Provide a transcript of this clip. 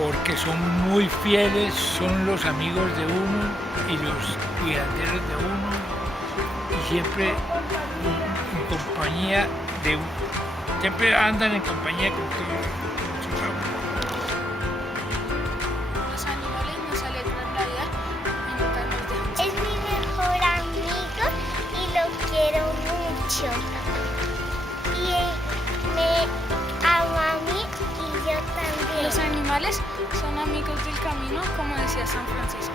porque son muy fieles, son los amigos de uno y los cuidaderos de uno y siempre en compañía de uno. Siempre andan en compañía con sus amos. Los animales nos alegran la vida y nunca nos dejan. Es mi mejor amigo y lo quiero mucho. Y me ama a mí y yo también. Los animales son amigos del camino, como decía San Francisco.